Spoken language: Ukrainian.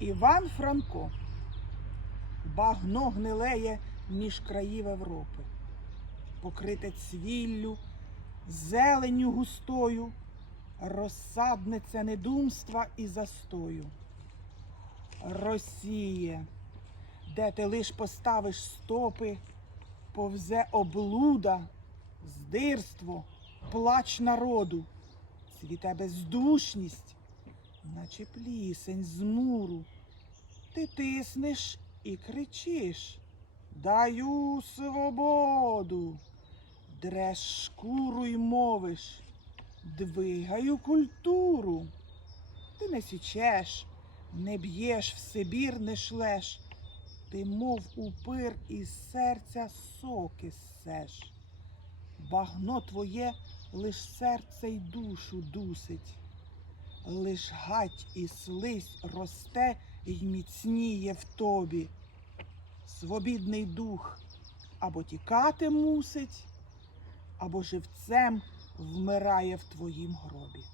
Іван Франко. Багно гнилеє між країв Європи, покрите цвіллю, зеленю густою, розсадниця недумства і застою. Росіє, де ти лиш поставиш стопи, повзе облуда, здирство, плач народу, цвіте бездушність, наче плісень з муру. Ти тиснеш і кричиш. Даю свободу, дреш шкуру й мовиш, двигаю культуру. Ти не січеш, не б'єш в Сибір, не шлеш. Ти, мов упир із серця соки сеш. Багно твоє лиш серце й душу дусить, лиш гать і слизь росте й міцніє в тобі. Свобідний дух або тікати мусить, або живцем вмирає в твоїм гробі.